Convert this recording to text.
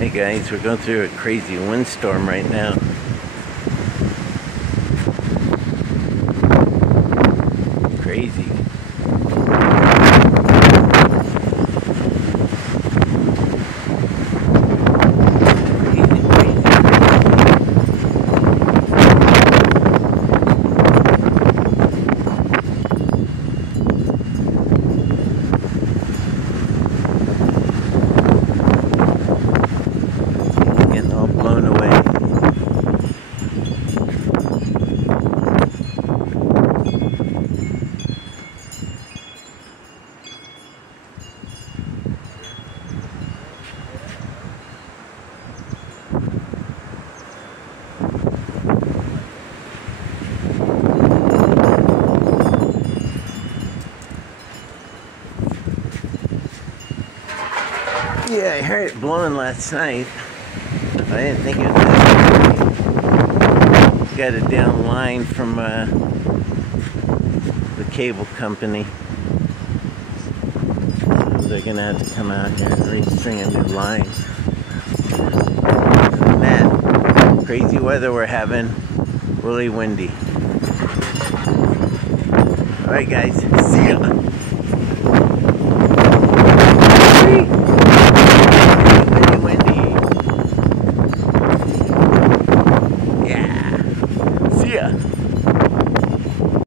Hey guys, we're going through a crazy windstorm right now. Crazy. Getting all blown away. Yeah, I heard it blowing last night. I didn't think it was that big. Got it down line from the cable company. So they're gonna have to come out here and restring a new line. Other than that, crazy weather we're having. Really windy. Alright guys, see ya.